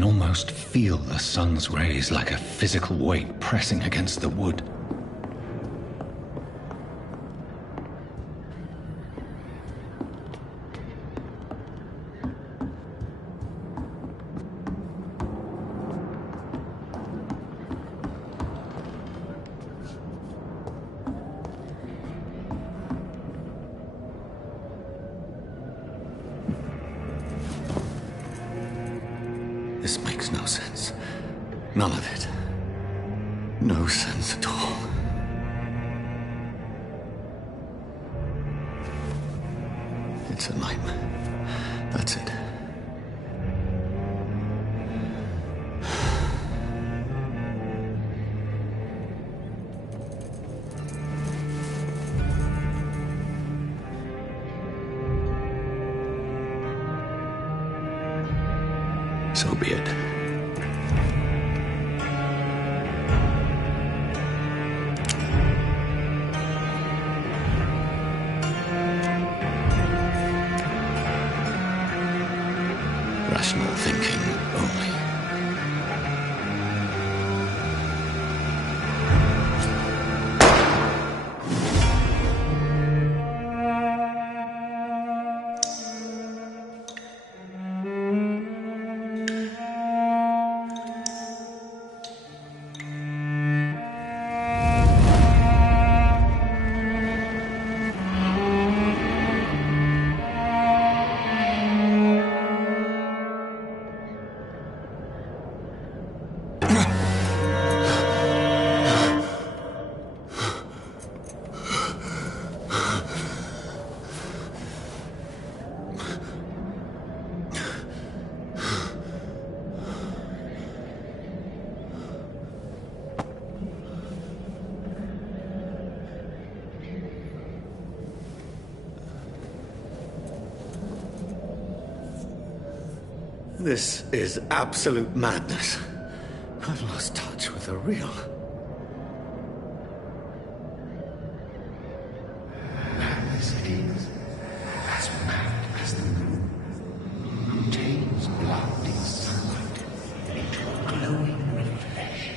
can almost feel the sun's rays like a physical weight pressing against the wood. This makes no sense. None of it. No sense at all. It's a nightmare. That's it. So be it. Rational thinking only. This is absolute madness. I've lost touch with the real. As it is, as mad as the moon, contains blood in sunlight into a glowing red flesh.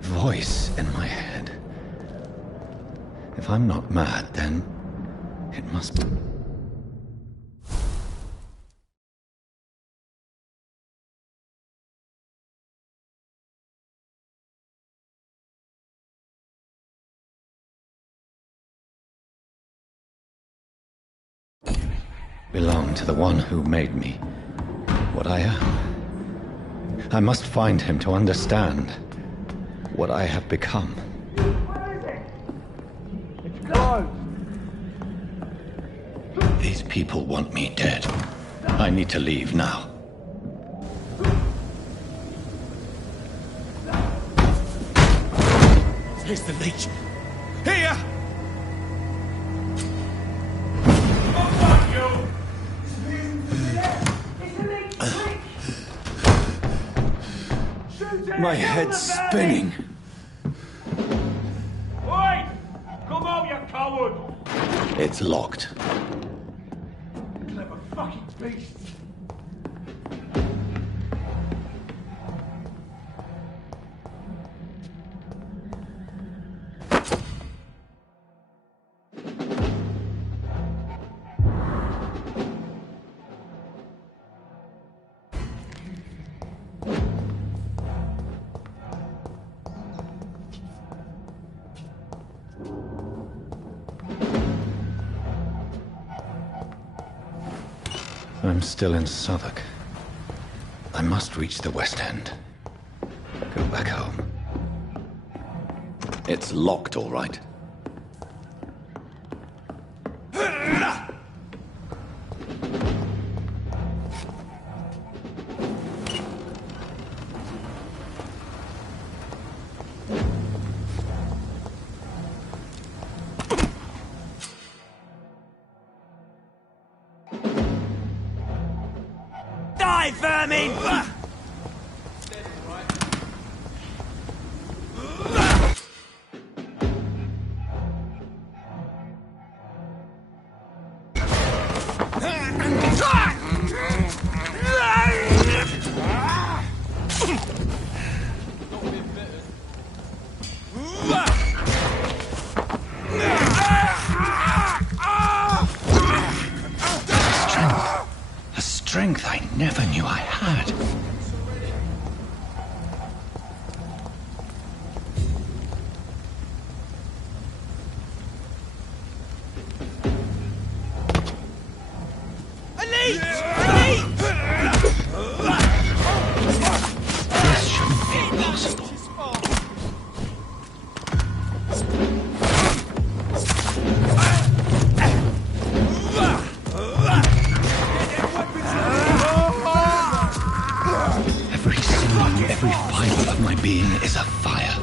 Voice in my head. If I'm not mad, then it must be. Belong to the one who made me what I am. I must find him to understand what I have become. It's closed. These people. people want me dead. I need to leave now. Here's the leech. Here! My head's spinning. Oi! Come out, you coward! It's locked. Clever fucking beast! I'm still in Southwark. I must reach the West End. Go back home. It's locked, all right. Die, vermin! A strength I never knew I had. This shouldn't be possible. Every sinew, every fiber of my being is afire.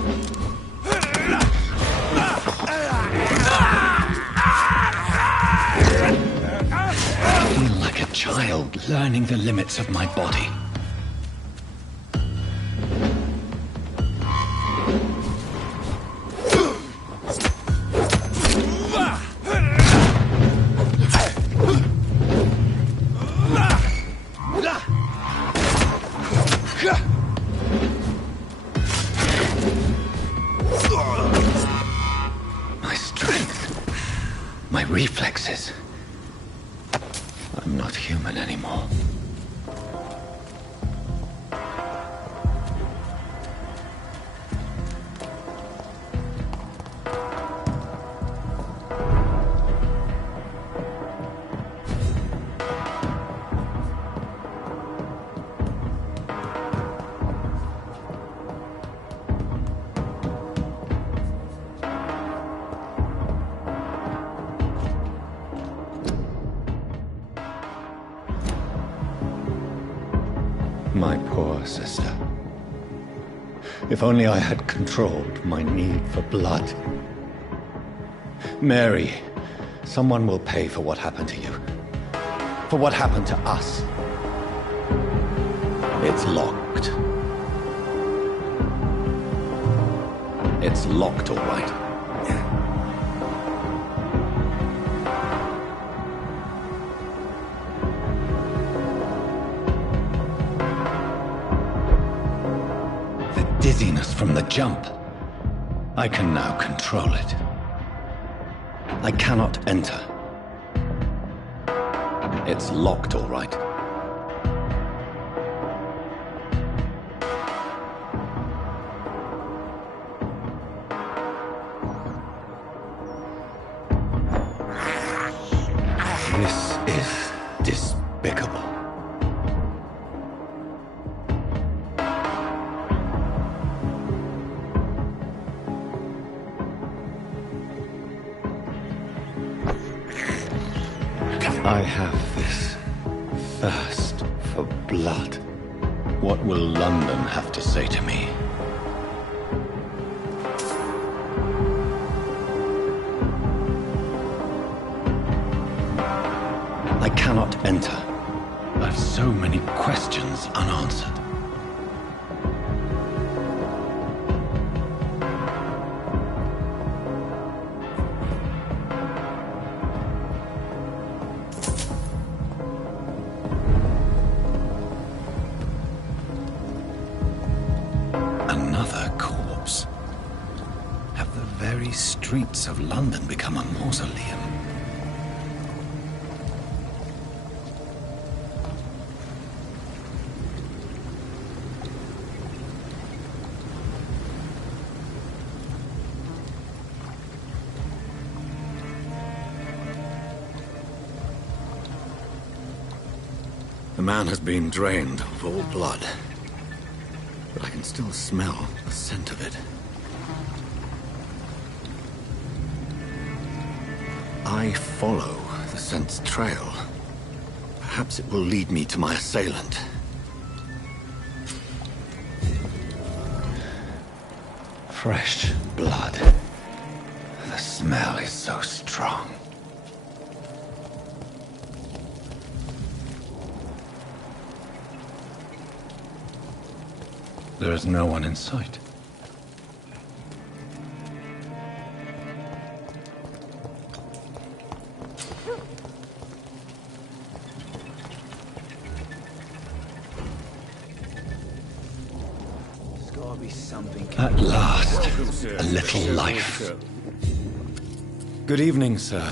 I feel like a child learning the limits of my body. My strength, my reflexes. I'm not human anymore. My poor sister. If only I had controlled my need for blood. Mary, someone will pay for what happened to you. For what happened to us. It's locked. It's locked, all right. The dizziness from the jump. I can now control it. I cannot enter. It's locked, all right. This is despicable. I have this thirst for blood. What will London have to say to me? I cannot enter. I've so many questions unanswered. Another corpse. Have the very streets of London become a mausoleum? The man has been drained of all blood, but I can still smell the scent of it. I follow the scent's trail. Perhaps it will lead me to my assailant. Fresh blood. The smell is so strong. There is no one in sight. There's gotta be something. At last, a little life. Good evening, sir.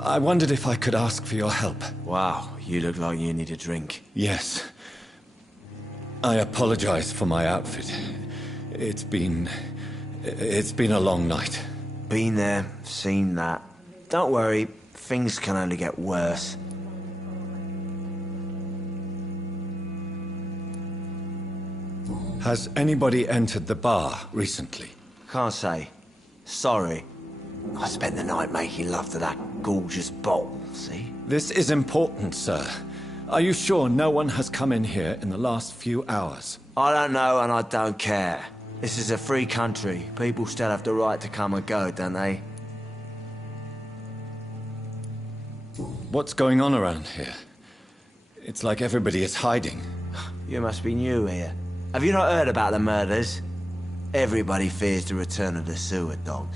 I wondered if I could ask for your help. Wow, you look like you need a drink. Yes. I apologize for my outfit. It's been a long night. Been there, seen that. Don't worry, things can only get worse. Has anybody entered the bar recently? Can't say. Sorry. I spent the night making love to that gorgeous bottle, see? This is important, sir. Are you sure no one has come in here in the last few hours? I don't know and I don't care. This is a free country. People still have the right to come and go, don't they? What's going on around here? It's like everybody is hiding. You must be new here. Have you not heard about the murders? Everybody fears the return of the sewer dog.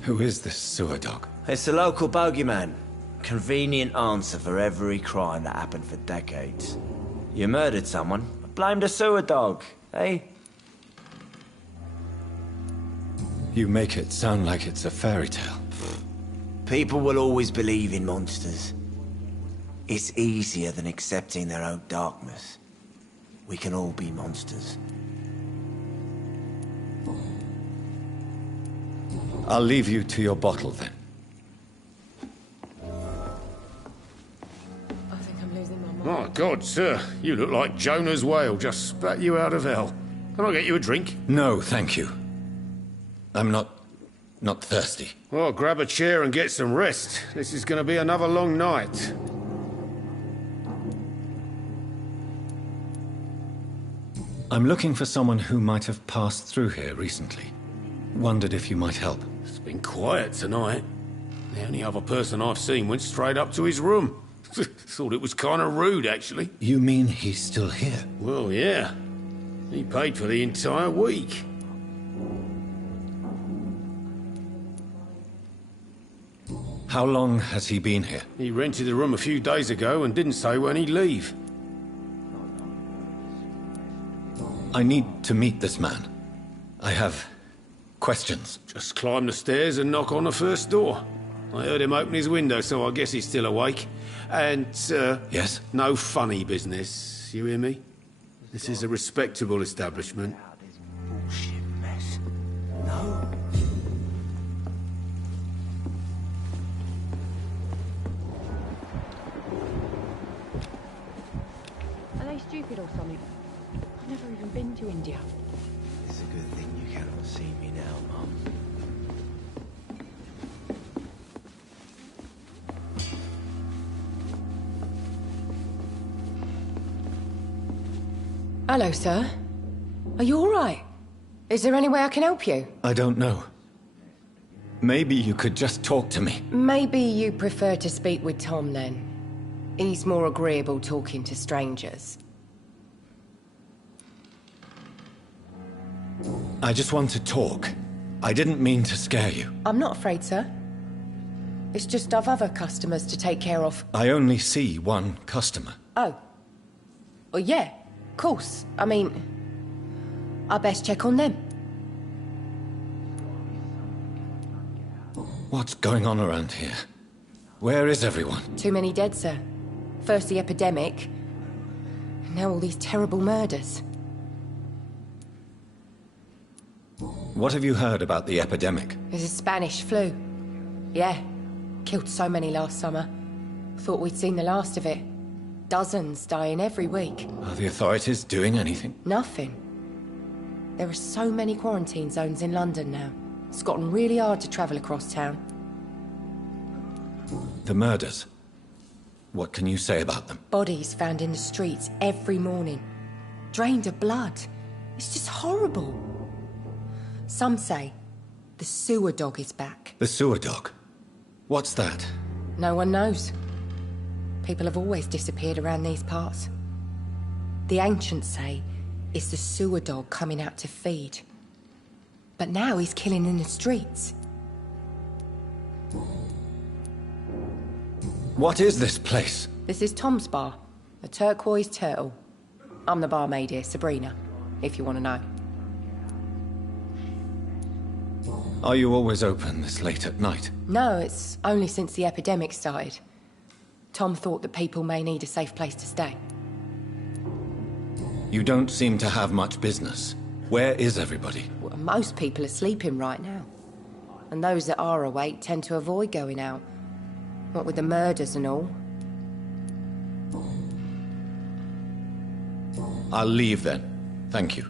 Who is this sewer dog? It's the local bogeyman. Convenient answer for every crime that happened for decades. You murdered someone, blame the sewer dog, eh? You make it sound like it's a fairy tale. People will always believe in monsters. It's easier than accepting their own darkness. We can all be monsters. I'll leave you to your bottle then. I think I'm losing my mind. My God, sir, you look like Jonah's whale just spat you out of hell. Can I get you a drink? No, thank you. I'm not thirsty. Well, grab a chair and get some rest. This is going to be another long night. I'm looking for someone who might have passed through here recently. Wondered if you might help. It's been quiet tonight. The only other person I've seen went straight up to his room. Thought it was kind of rude, actually. You mean he's still here? Well, yeah. He paid for the entire week. How long has he been here? He rented the room a few days ago and didn't say when he'd leave. I need to meet this man. I have questions. Just climb the stairs and knock on the first door. I heard him open his window, so I guess he's still awake. And, Yes? no funny business. You hear me? This is a respectable establishment. This bullshit mess. No? Are they stupid or something? I've never even been to India. It's a good thing you cannot see me now, Mum. Hello, sir. Are you all right? Is there any way I can help you? I don't know. Maybe you could just talk to me. Maybe you prefer to speak with Tom, then. He's more agreeable talking to strangers. I just want to talk. I didn't mean to scare you. I'm not afraid, sir. It's just I've other customers to take care of. I only see one customer. Oh. Well, yeah, of course. I mean, I best check on them. What's going on around here? Where is everyone? Too many dead, sir. First the epidemic, now all these terrible murders. What have you heard about the epidemic? There's a Spanish flu. Yeah, killed so many last summer. Thought we'd seen the last of it. Dozens dying every week. Are the authorities doing anything? Nothing. There are so many quarantine zones in London now. It's gotten really hard to travel across town. The murders. What can you say about them? Bodies found in the streets every morning. Drained of blood. It's just horrible. Some say the sewer dog is back. The sewer dog? What's that? No one knows. People have always disappeared around these parts. The ancients say it's the sewer dog coming out to feed. But now he's killing in the streets. What is this place? This is Tom's bar, a turquoise turtle. I'm the barmaid here, Sabrina, if you want to know. Are you always open this late at night? No, it's only since the epidemic started. Tom thought that people may need a safe place to stay. You don't seem to have much business. Where is everybody? Well, most people are sleeping right now. And those that are awake tend to avoid going out. What with the murders and all. I'll leave then. Thank you.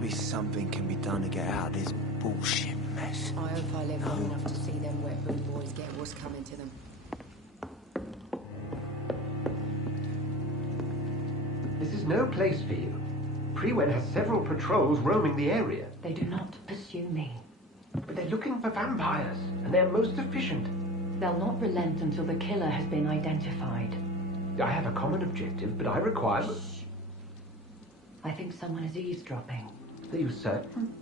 be something can be done to get out of this bullshit mess. I hope I live long enough to see them wet boot boys get what's coming to them. This is no place for you. Prewen has several patrols roaming the area. They do not pursue me. But they're looking for vampires, and they're most efficient. They'll not relent until the killer has been identified. I have a common objective, but I require... I think someone is eavesdropping. Are you certain?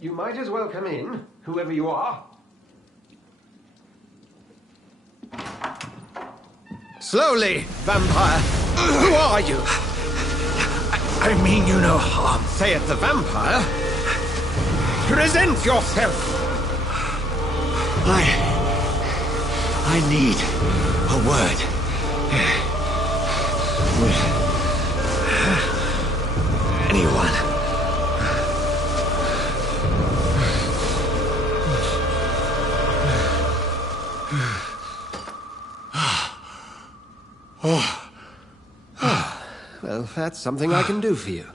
You might as well come in, whoever you are. Slowly, vampire. Who are you? I mean you no harm, saith the vampire. Present yourself. I need a word. With anyone. Well, that's something I can do for you.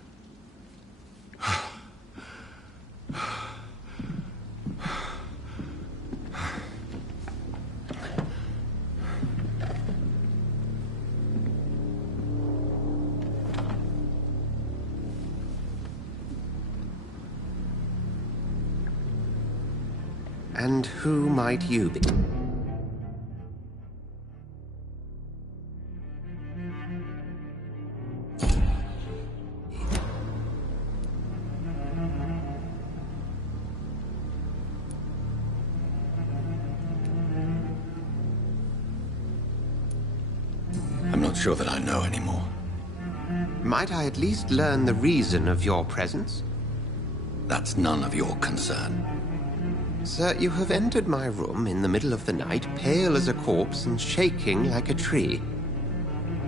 And who might you be? I'm not sure that I know anymore. Might I at least learn the reason of your presence? That's none of your concern. Sir, you have entered my room in the middle of the night, pale as a corpse and shaking like a tree.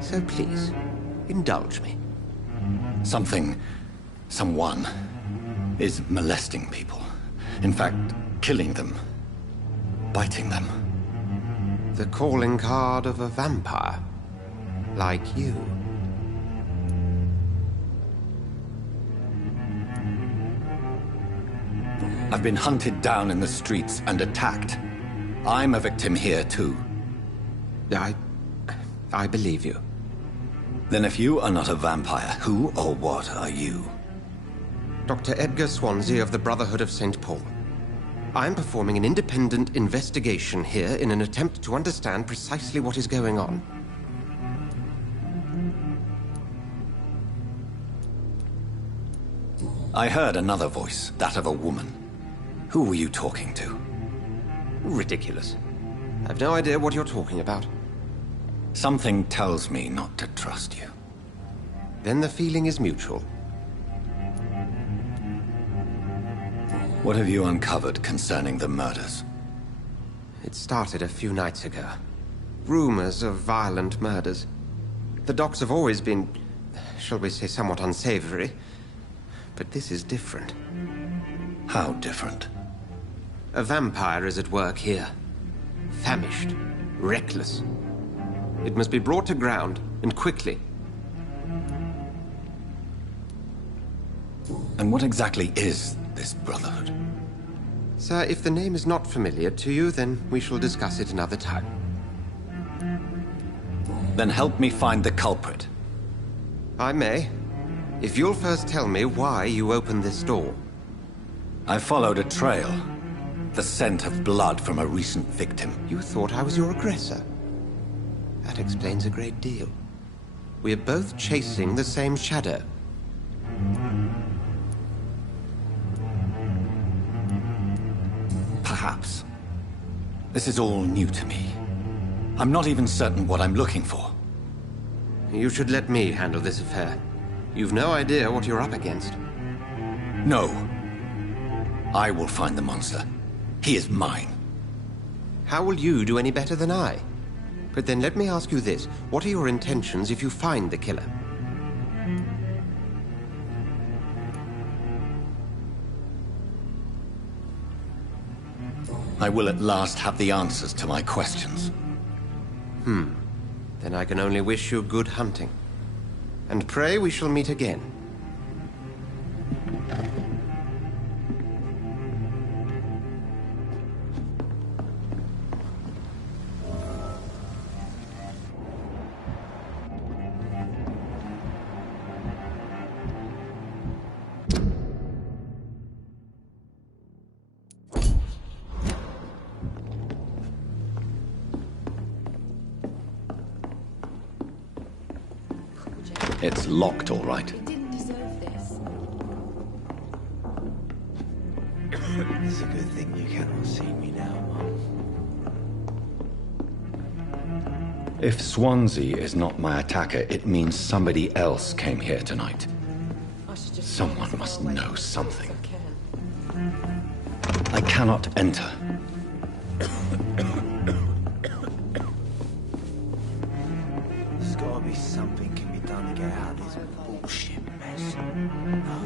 So please, indulge me. Someone is molesting people. In fact, killing them. Biting them. The calling card of a vampire. Like you. I've been hunted down in the streets and attacked. I'm a victim here, too. I believe you. Then if you are not a vampire, who or what are you? Dr. Edgar Swansea of the Brotherhood of St. Paul. I am performing an independent investigation here in an attempt to understand precisely what is going on. I heard another voice, that of a woman. Who were you talking to? Ridiculous. I have no idea what you're talking about. Something tells me not to trust you. Then the feeling is mutual. What have you uncovered concerning the murders? It started a few nights ago. Rumors of violent murders. The docks have always been, shall we say, somewhat unsavory. But this is different. How different? A vampire is at work here. Famished. Reckless. It must be brought to ground, and quickly. And what exactly is this Brotherhood? Sir, if the name is not familiar to you, then we shall discuss it another time. Then help me find the culprit. I may. If you'll first tell me why you opened this door. I followed a trail. The scent of blood from a recent victim. You thought I was your aggressor. That explains a great deal. We are both chasing the same shadow. Perhaps. This is all new to me. I'm not even certain what I'm looking for. You should let me handle this affair. You've no idea what you're up against. No. I will find the monster. He is mine. How will you do any better than I? But then let me ask you this. What are your intentions if you find the killer? I will at last have the answers to my questions. Then I can only wish you good hunting. And pray we shall meet again. It's locked, all right. It didn't deserve this. It's a good thing you cannot see me now, Mum. If Swansea is not my attacker, it means somebody else came here tonight. Someone must know something. I cannot enter. There's gotta be something can be done to get out of this bullshit mess. No?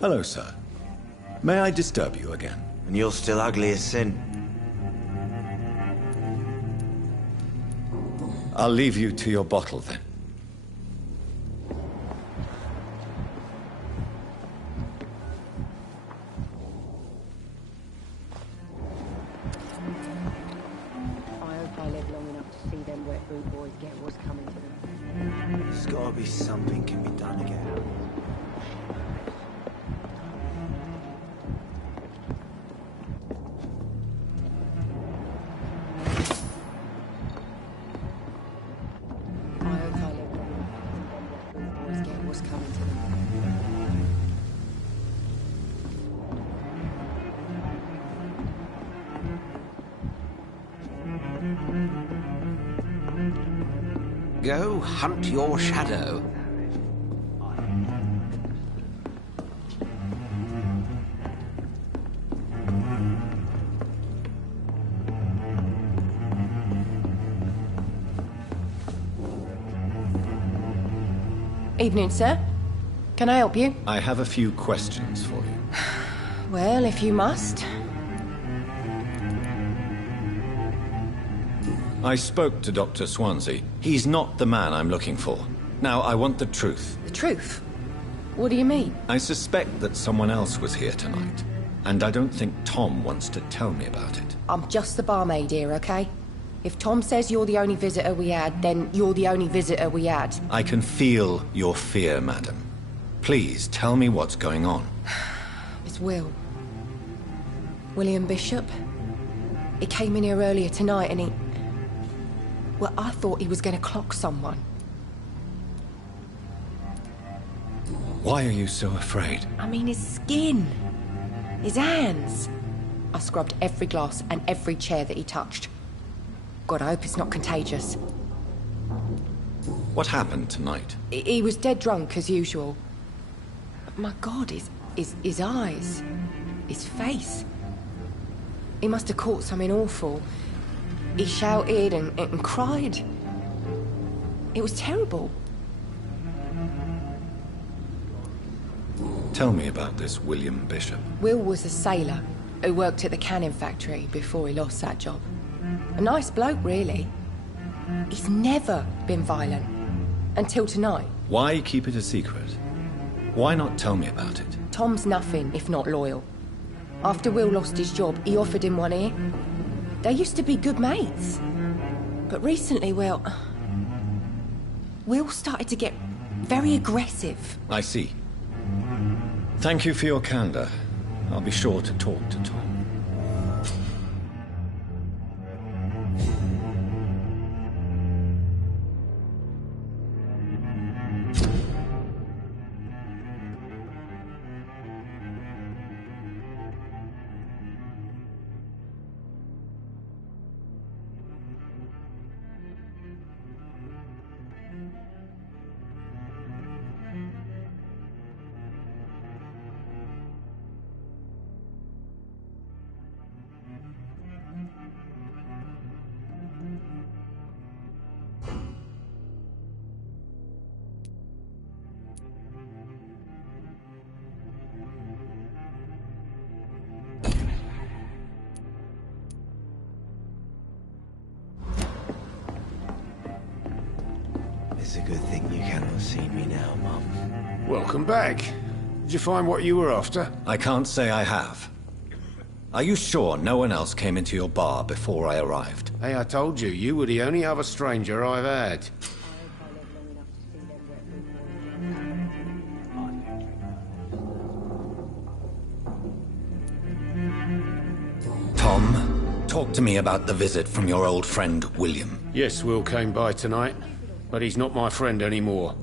Hello, sir. May I disturb you again? And you're still ugly as sin. I'll leave you to your bottle, then. I hope I live long enough to see them wet boot boys get what's coming to them. There's gotta be something can be done to get out. I hope I live long enough to see them wet boot boys get what's coming to them. Go hunt your shadow. Evening, sir. Can I help you? I have a few questions for you. Well, if you must. I spoke to Dr. Swansea. He's not the man I'm looking for. Now, I want the truth. The truth? What do you mean? I suspect that someone else was here tonight, and I don't think Tom wants to tell me about it. I'm just the barmaid here, okay? If Tom says you're the only visitor we had, then you're the only visitor we had. I can feel your fear, madam. Please tell me what's going on. It's Will. William Bishop. He came in here earlier tonight and he... Well, I thought he was going to clock someone. Why are you so afraid? I mean, his skin. His hands. I scrubbed every glass and every chair that he touched. God, I hope it's not contagious. What happened tonight? He was dead drunk, as usual. But my God, his eyes. His face. He must have caught something awful. He shouted and cried. It was terrible. Tell me about this William Bishop. Will was a sailor who worked at the canning factory before he lost that job. A nice bloke, really. He's never been violent. Until tonight. Why keep it a secret? Why not tell me about it? Tom's nothing if not loyal. After Will lost his job, he offered him one ear. They used to be good mates. But recently, well... Will started to get very aggressive. I see. Thank you for your candor. I'll be sure to talk to Tom. See me now, Mum. Welcome back. Did you find what you were after? I can't say I have. Are you sure no one else came into your bar before I arrived? Hey, I told you, you were the only other stranger I've had. Tom, talk to me about the visit from your old friend, William. Yes, Will came by tonight, but he's not my friend anymore.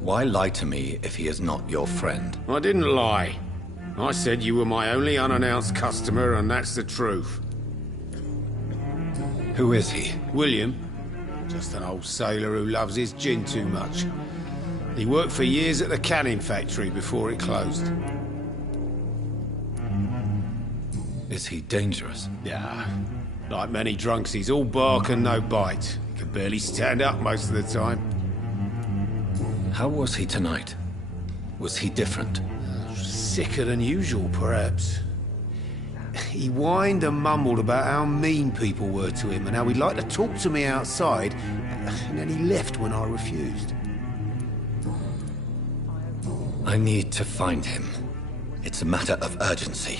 Why lie to me if he is not your friend? I didn't lie. I said you were my only unannounced customer, and that's the truth. Who is he? William? Just an old sailor who loves his gin too much. He worked for years at the canning factory before it closed. Is he dangerous? Yeah. Like many drunks, he's all bark and no bite. He can barely stand up most of the time. How was he tonight? Was he different? Sicker than usual, perhaps. He whined and mumbled about how mean people were to him and how he'd like to talk to me outside, and then he left when I refused. I need to find him. It's a matter of urgency.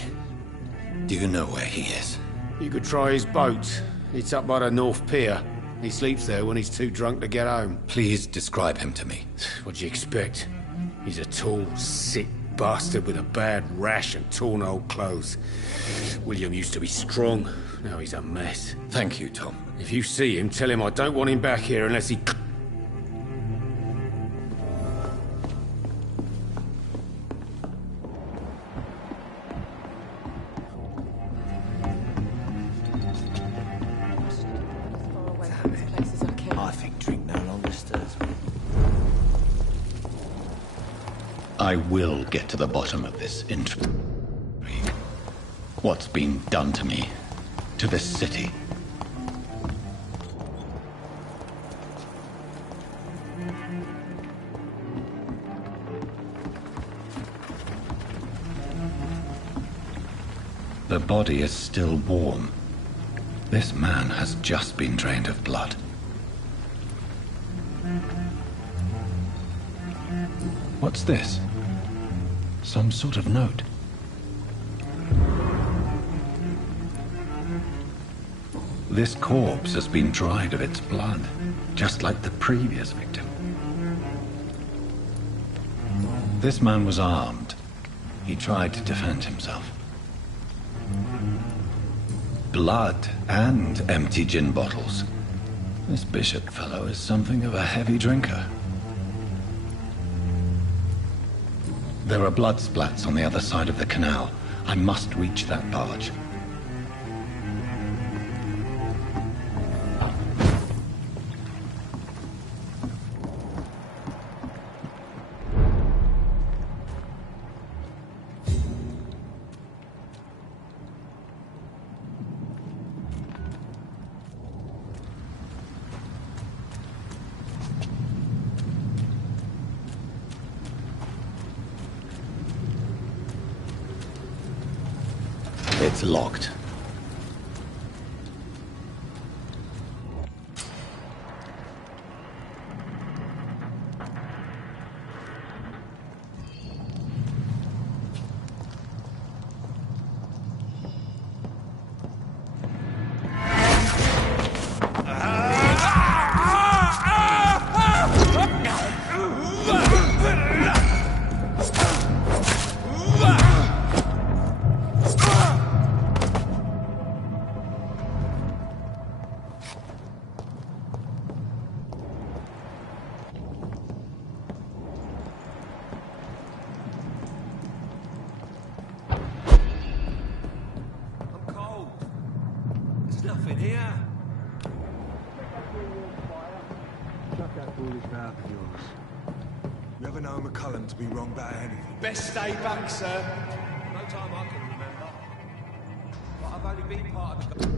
Do you know where he is? You could try his boat. It's up by the North Pier. He sleeps there when he's too drunk to get home. Please describe him to me. What'd you expect? He's a tall, sick bastard with a bad rash and torn old clothes. William used to be strong. Now he's a mess. Thank you, Tom. If you see him, tell him I don't want him back here unless he... I think drink no longer stirs me. I will get to the bottom of this intrigue. What's been done to me? To this city? The body is still warm. This man has just been drained of blood. What's this? Some sort of note. This corpse has been dried of its blood, just like the previous victim. This man was armed. He tried to defend himself. Blood and empty gin bottles. This Bishop fellow is something of a heavy drinker. There are blood splats on the other side of the canal. I must reach that barge. It's locked. Nothing here. Shut that foolish mouth of yours. You ever know McCullum to be wrong about anything? Best day back, sir. No time I can remember. But I've only been part of the...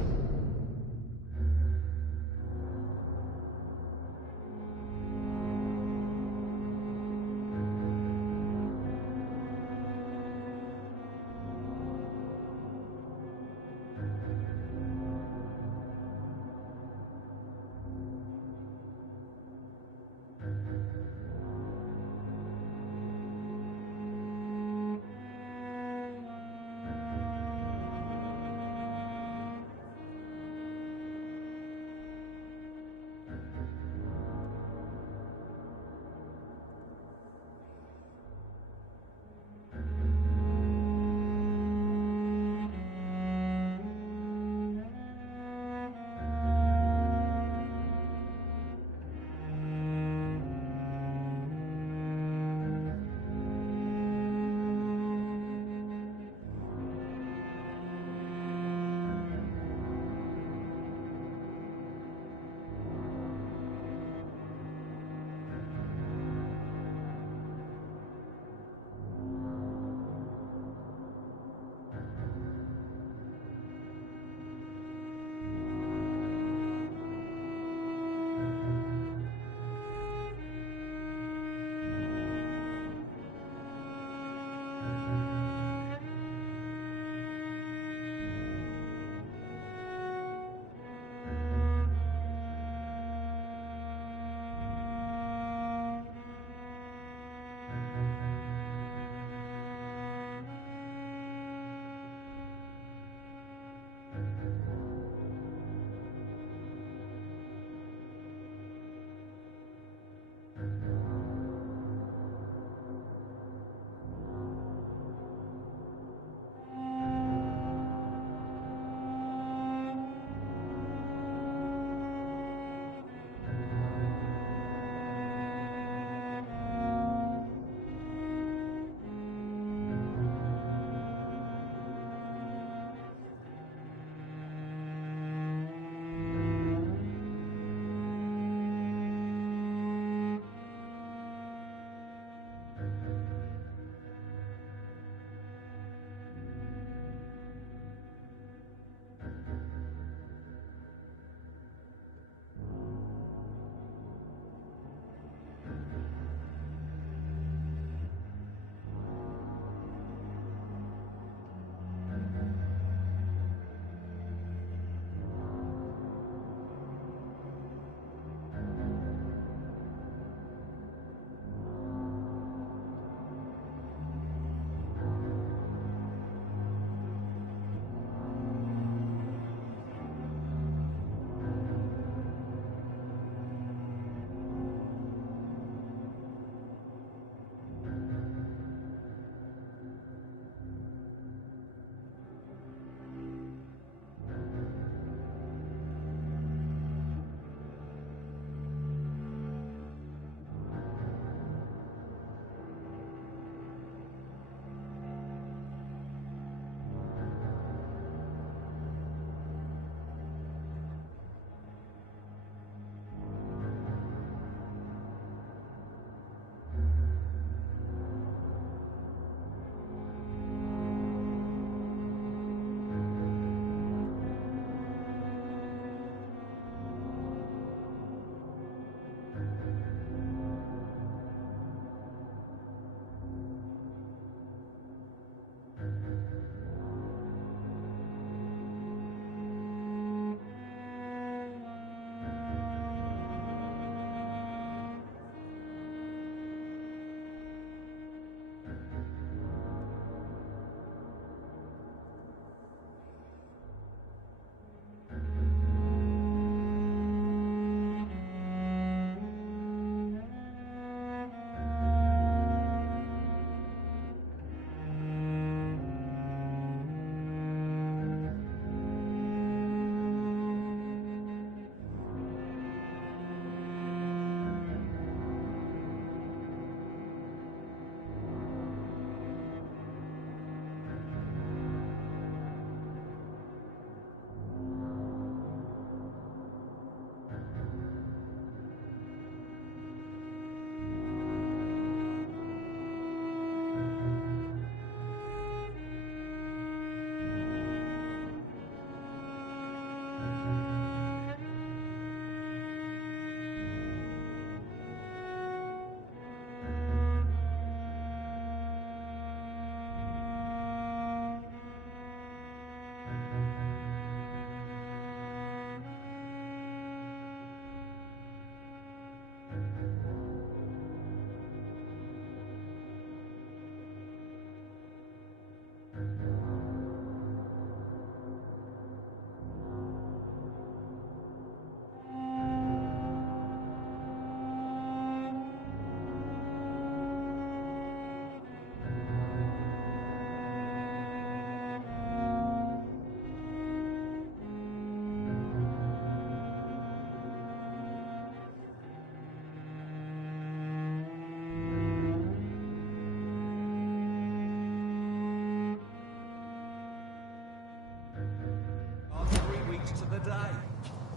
play.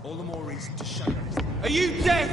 All the more reason to show this. Are you dead?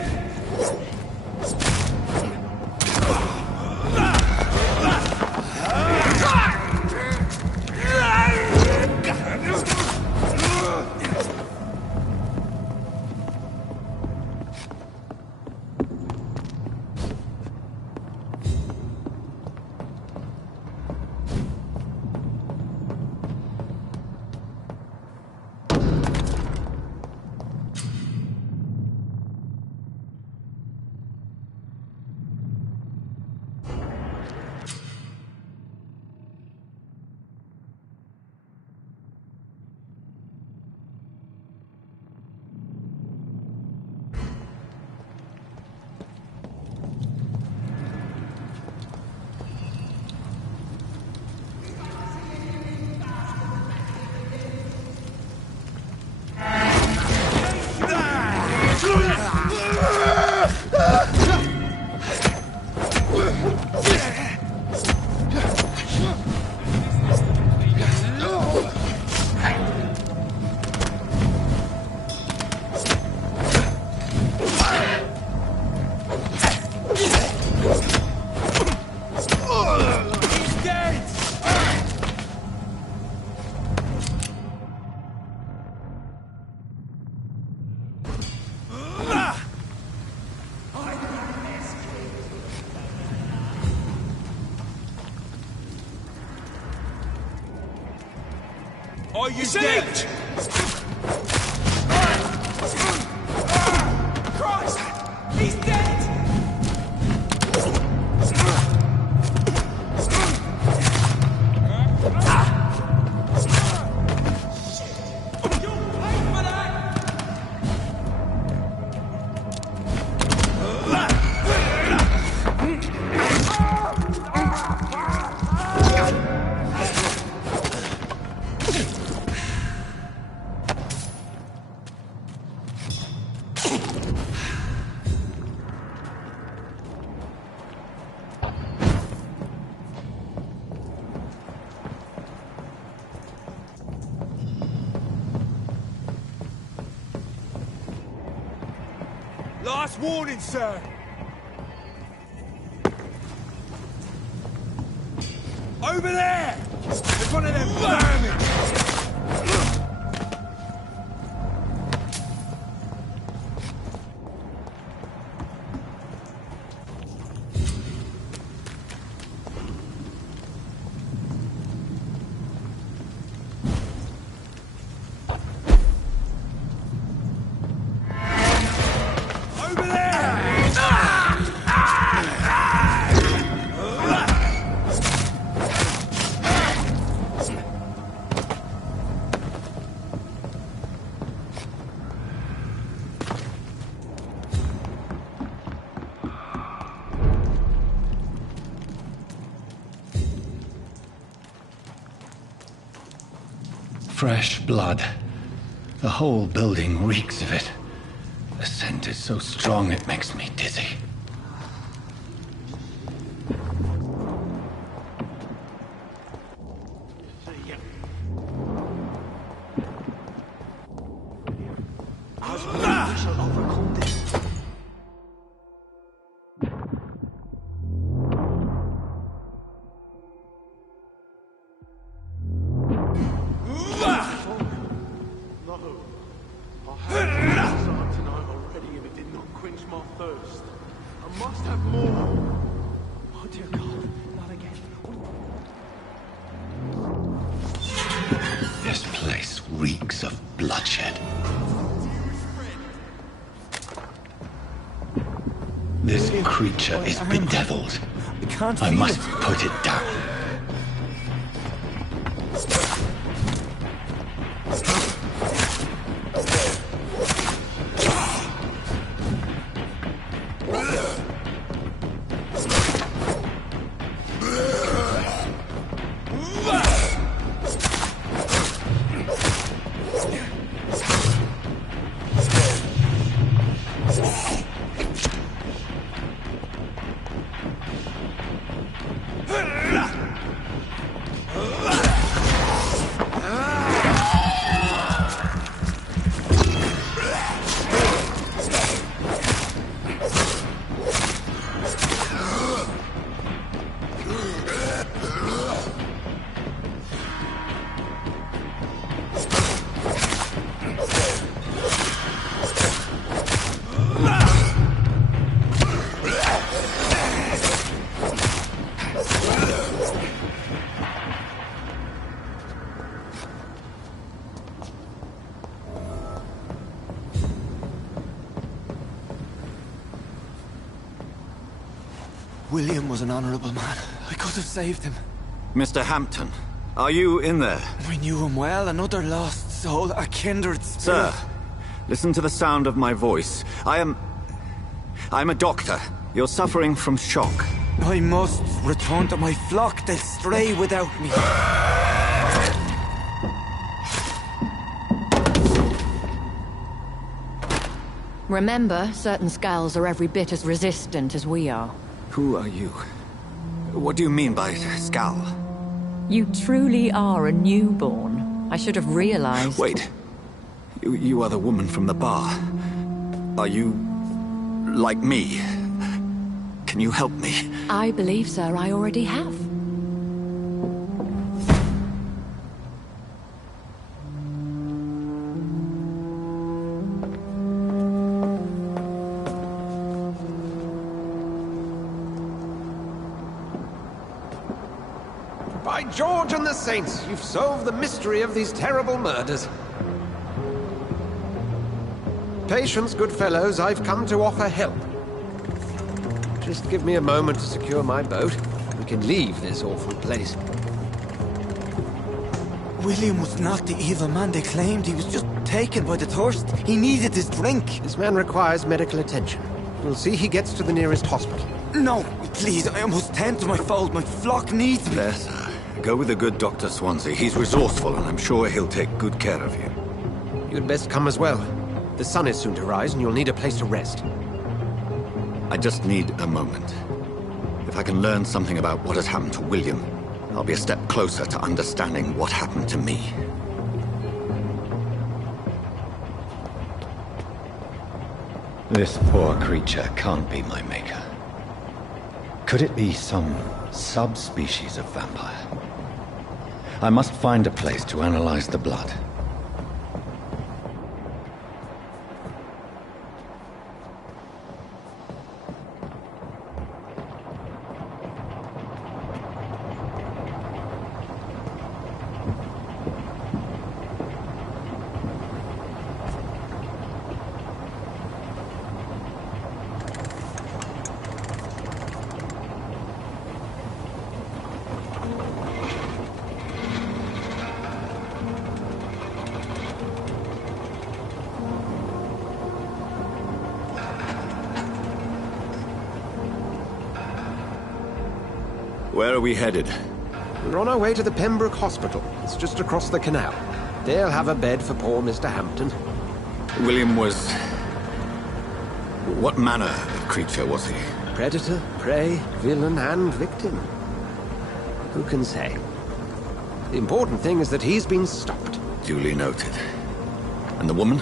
Are you dead? Christ! He's dead! You'll pay for that! Last warning, sir! Over there! There's one of them vermin! Fresh blood. The whole building reeks of it. The scent is so strong it makes me dizzy. This place reeks of bloodshed. This creature is bedeviled. I must put it down. William was an honorable man. I could have saved him. Mr. Hampton, are you in there? I knew him well, another lost soul, a kindred spirit. Sir, listen to the sound of my voice. I'm a doctor. You're suffering from shock. I must return to my flock. They'll stray without me. Remember, certain skulls are every bit as resistant as we are. Who are you? What do you mean by Skal? You truly are a newborn. I should have realized. Wait. You are the woman from the bar. Are you... like me? Can you help me? I believe, sir, I already have. By George and the Saints, you've solved the mystery of these terrible murders. Patience, good fellows, I've come to offer help. Just give me a moment to secure my boat. We can leave this awful place. William was not the evil man they claimed. He was just taken by the thirst. He needed his drink. This man requires medical attention. We'll see he gets to the nearest hospital. No, please, I must tend to my fold. My flock needs me. There, sir. Go with the good Dr. Swansea. He's resourceful, and I'm sure he'll take good care of you. You'd best come as well. The sun is soon to rise, and you'll need a place to rest. I just need a moment. If I can learn something about what has happened to William, I'll be a step closer to understanding what happened to me. This poor creature can't be my maker. Could it be some subspecies of vampire? I must find a place to analyze the blood. Where are we headed? We're on our way to the Pembroke Hospital. It's just across the canal. They'll have a bed for poor Mr. Hampton. William was... what manner of creature was he? Predator, prey, villain, and victim. Who can say? The important thing is that he's been stopped. Duly noted. And the woman?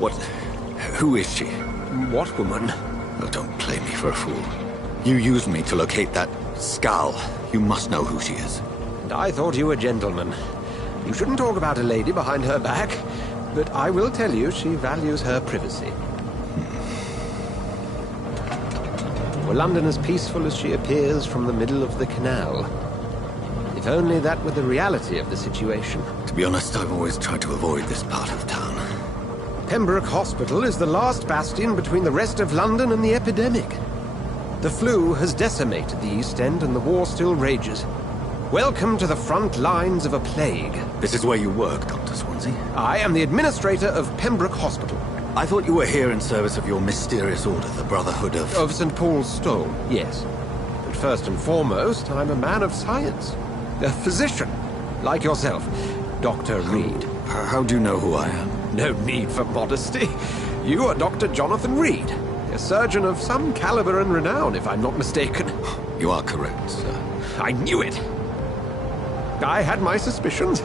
What... who is she? What woman? Oh, don't play me for a fool. You used me to locate that Skal. You must know who she is. And I thought you a gentleman. You shouldn't talk about a lady behind her back, but I will tell you she values her privacy. Were London as peaceful as she appears from the middle of the canal? If only that were the reality of the situation. To be honest, I've always tried to avoid this part of town. Pembroke Hospital is the last bastion between the rest of London and the epidemic. The flu has decimated the East End and the war still rages. Welcome to the front lines of a plague. This is where you work, Dr. Swansea? I am the administrator of Pembroke Hospital. I thought you were here in service of your mysterious order, the Brotherhood of... Of St. Paul's Stone, yes. But first and foremost, I'm a man of science. A physician, like yourself, Dr. Reed. How do you know who I am? No need for modesty. You are Dr. Jonathan Reed. A surgeon of some caliber and renown, if I'm not mistaken. You are correct, sir. I knew it! I had my suspicions.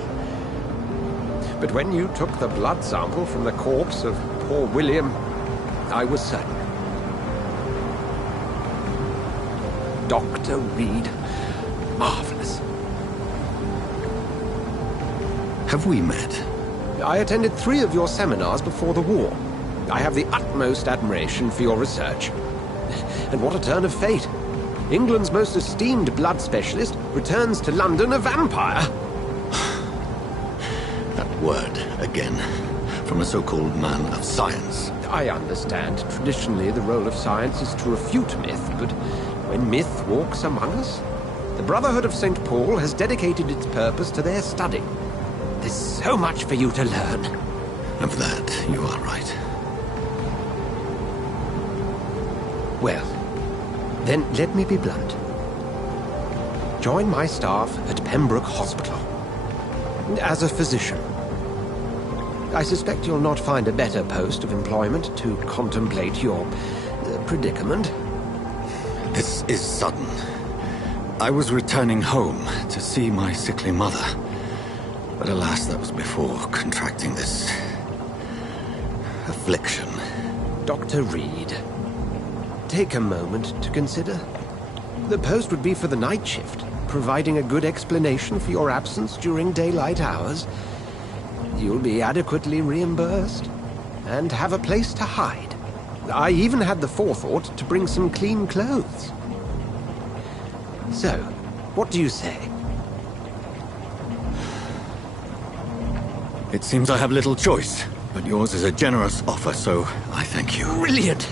But when you took the blood sample from the corpse of poor William, I was certain. Dr. Reed. Marvelous. Have we met? I attended 3 of your seminars before the war. I have the utmost admiration for your research. And what a turn of fate. England's most esteemed blood specialist returns to London a vampire. That word, again. From a so-called man of science. I understand. Traditionally, the role of science is to refute myth, but when myth walks among us? The Brotherhood of St. Paul has dedicated its purpose to their study. There's so much for you to learn. Of that, you are right. Well, then let me be blunt. Join my staff at Pembroke Hospital. As a physician. I suspect you'll not find a better post of employment to contemplate your predicament. This is sudden. I was returning home to see my sickly mother. But alas, that was before contracting this affliction. Dr. Reed, take a moment to consider. The post would be for the night shift, providing a good explanation for your absence during daylight hours. You'll be adequately reimbursed, and have a place to hide. I even had the forethought to bring some clean clothes. So, what do you say? It seems I have little choice, but yours is a generous offer, so I thank you. Brilliant!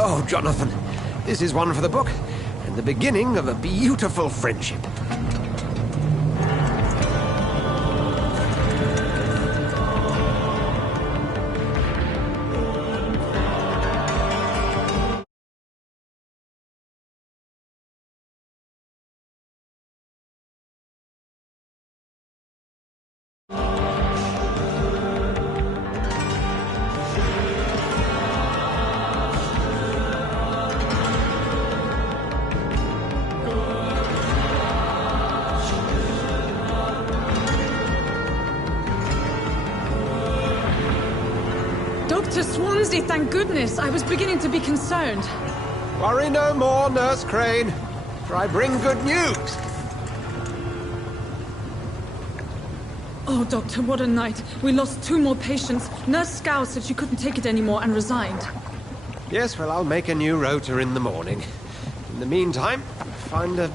Oh, Jonathan, this is one for the book, and the beginning of a beautiful friendship. Dr. Swansea, thank goodness. I was beginning to be concerned. Worry no more, Nurse Crane, for I bring good news. Oh, Doctor, what a night. We lost 2 more patients. Nurse Scow said she couldn't take it anymore and resigned. Yes, well, I'll make a new rota in the morning. In the meantime, find a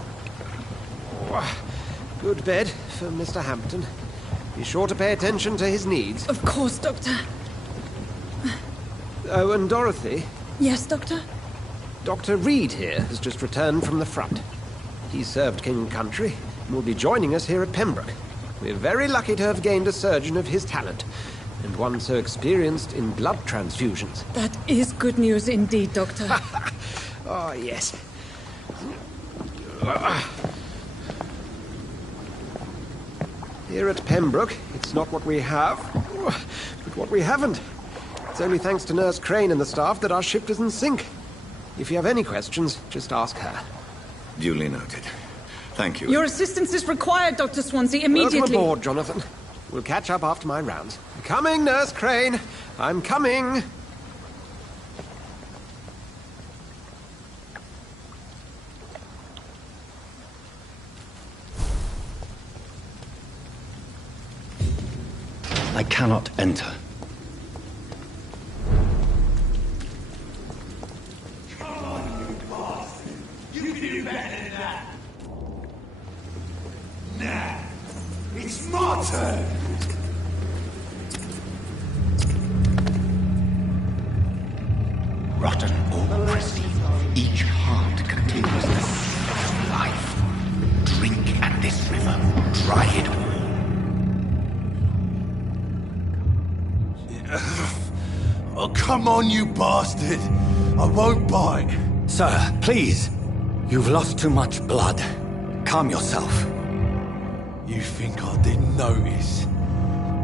good bed for Mr. Hampton. Be sure to pay attention to his needs. Of course, Doctor. Oh, and Dorothy? Yes, Doctor? Dr. Reed here has just returned from the front. He served King and Country and will be joining us here at Pembroke. We're very lucky to have gained a surgeon of his talent, and one so experienced in blood transfusions. That is good news indeed, Doctor. Oh, yes. Here at Pembroke, it's not what we have, but what we haven't. It's only thanks to Nurse Crane and the staff that our ship doesn't sink. If you have any questions, just ask her. Duly noted. Thank you. Your assistance is required, Dr. Swansea, immediately. Welcome aboard, Jonathan. We'll catch up after my rounds. I'm coming, Nurse Crane. I'm coming. I cannot enter. It's my turn! Rotten or pristine, each heart continues the sea of life. Drink at this river, dry it all. Oh, come on, you bastard! I won't bite. Sir, please. You've lost too much blood. Calm yourself. You think I didn't notice?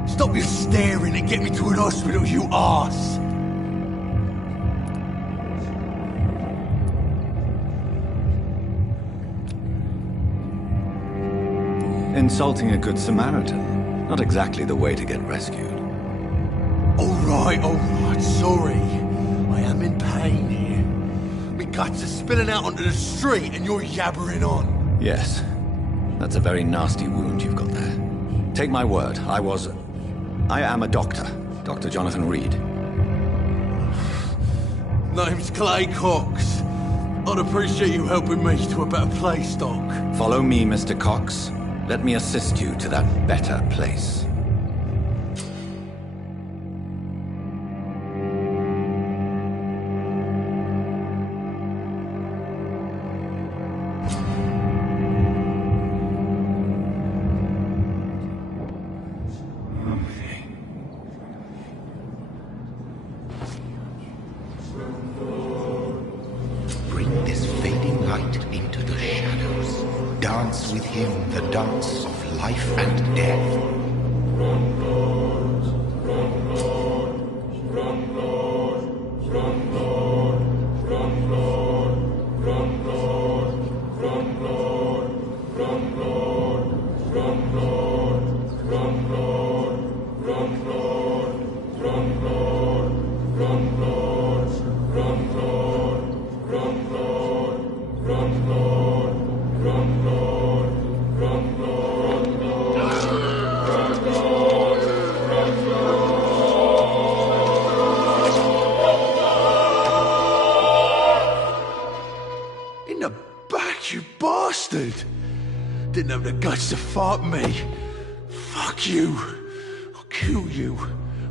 Stop your staring and get me to an hospital, you arse! Insulting a good Samaritan. Not exactly the way to get rescued. Alright, sorry. I am in pain here. My guts are spilling out onto the street and you're yabbering on. Yes. That's a very nasty wound you've got there. Take my word, I am a doctor. Dr. Jonathan Reed. Name's Clay Cox. I'd appreciate you helping me to a better place, Doc. Follow me, Mr. Cox. Let me assist you to that better place. Bring this fading light into the shadows. Dance with him the dance of life and death. In the back, you bastard! Didn't have the guts to fight me. Fuck you. I'll kill you.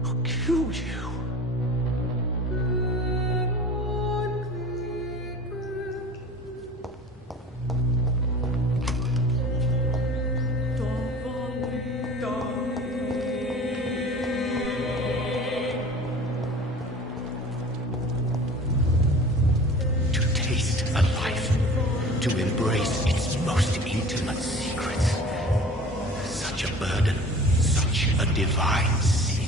I'll kill you. to embrace its most intimate secrets. Such a burden, such a divine sin.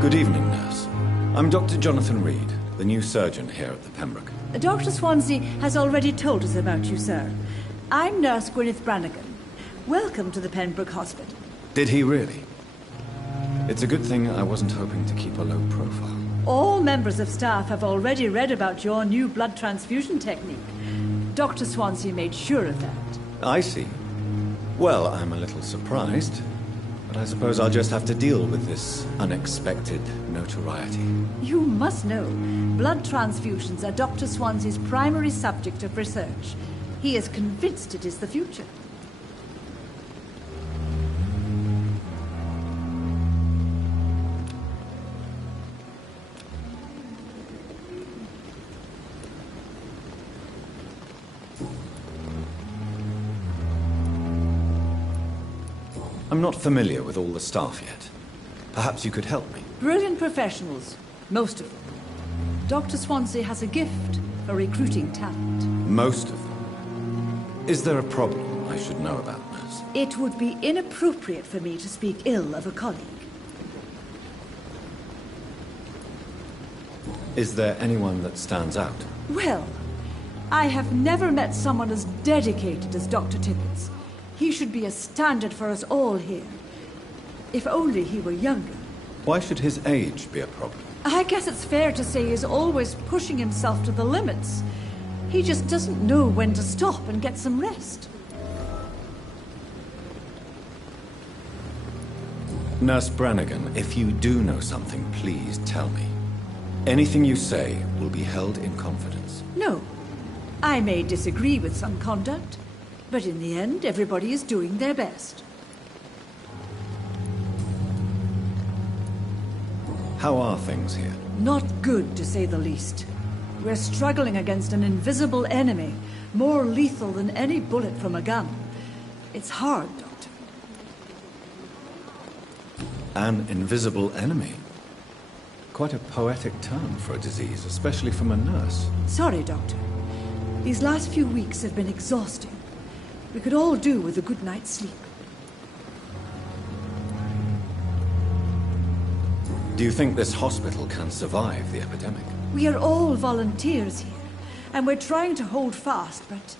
Good evening, nurse. I'm Dr. Jonathan Reed, the new surgeon here at the Pembroke. Dr. Swansea has already told us about you, sir. I'm Nurse Gwyneth Brannigan. Welcome to the Pembroke Hospital. Did he really? It's a good thing I wasn't hoping to keep a low profile. All members of staff have already read about your new blood transfusion technique. Dr. Swansea made sure of that. I see. Well, I'm a little surprised, but I suppose I'll just have to deal with this unexpected notoriety. You must know, blood transfusions are Dr. Swansea's primary subject of research. He is convinced it is the future. I'm not familiar with all the staff yet. Perhaps you could help me. Brilliant professionals, most of them. Dr. Swansea has a gift for recruiting talent. Most of them. Is there a problem I should know about, nurse? It would be inappropriate for me to speak ill of a colleague. Is there anyone that stands out? Well, I have never met someone as dedicated as Dr. Tippett. He should be a standard for us all here. If only he were younger. Why should his age be a problem? I guess it's fair to say he's always pushing himself to the limits. He just doesn't know when to stop and get some rest. Nurse Brannigan, if you do know something, please tell me. Anything you say will be held in confidence. No. I may disagree with some conduct, but in the end, everybody is doing their best. How are things here? Not good, to say the least. We're struggling against an invisible enemy, more lethal than any bullet from a gun. It's hard, Doctor. An invisible enemy? Quite a poetic term for a disease, especially from a nurse. Sorry, Doctor. These last few weeks have been exhausting. We could all do with a good night's sleep. Do you think this hospital can survive the epidemic? We are all volunteers here, and we're trying to hold fast, but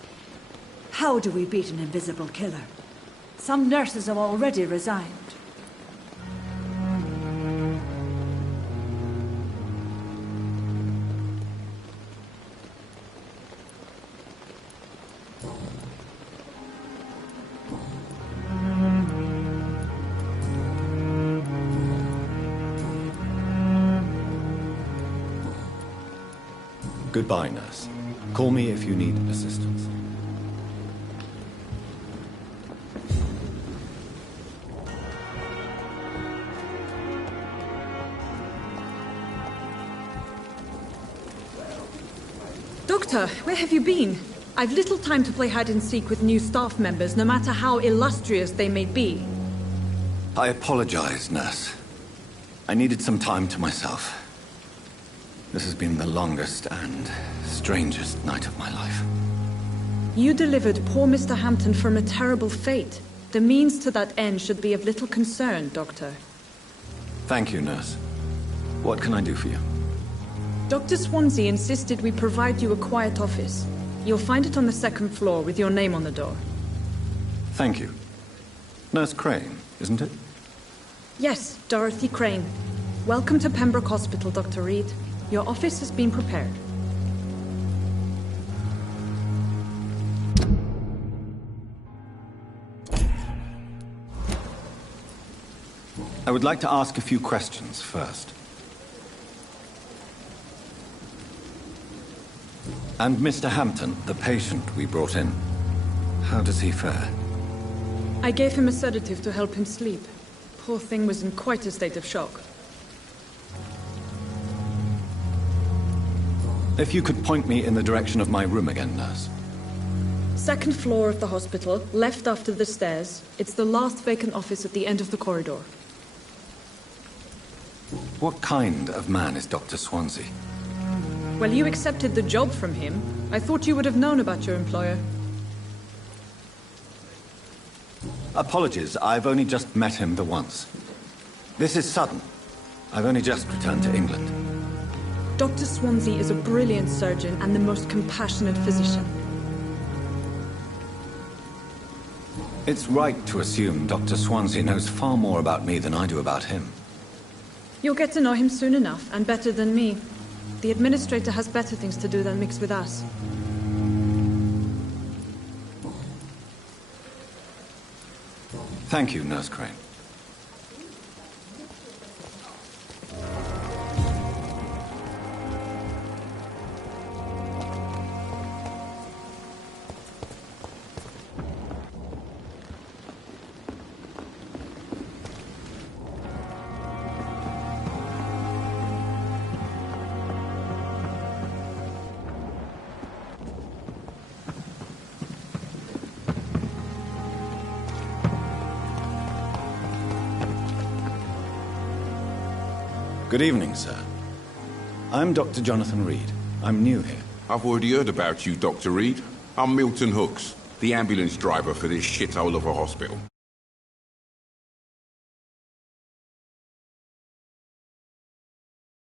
how do we beat an invisible killer? Some nurses have already resigned. Goodbye, nurse. Call me if you need assistance. Doctor, where have you been? I've little time to play hide and seek with new staff members, no matter how illustrious they may be. I apologize, nurse. I needed some time to myself. This has been the longest and strangest night of my life. You delivered poor Mr. Hampton from a terrible fate. The means to that end should be of little concern, Doctor. Thank you, nurse. What can I do for you? Dr. Swansea insisted we provide you a quiet office. You'll find it on the second floor with your name on the door. Thank you. Nurse Crane, isn't it? Yes, Dorothy Crane. Welcome to Pembroke Hospital, Dr. Reed. Your office has been prepared. I would like to ask a few questions first. And Mr. Hampton, the patient we brought in, how does he fare? I gave him a sedative to help him sleep. Poor thing was in quite a state of shock. If you could point me in the direction of my room again, nurse. Second floor of the hospital, left after the stairs. It's the last vacant office at the end of the corridor. What kind of man is Dr. Swansea? Well, you accepted the job from him. I thought you would have known about your employer. Apologies, I've only just met him the once. This is sudden. I've only just returned to England. Dr. Swansea is a brilliant surgeon and the most compassionate physician. It's right to assume Dr. Swansea knows far more about me than I do about him. You'll get to know him soon enough, and better than me. The administrator has better things to do than mix with us. Thank you, Nurse Crane. Good evening, sir. I'm Dr. Jonathan Reed. I'm new here. I've already heard about you, Dr. Reed. I'm Milton Hooks, the ambulance driver for this shithole of a hospital.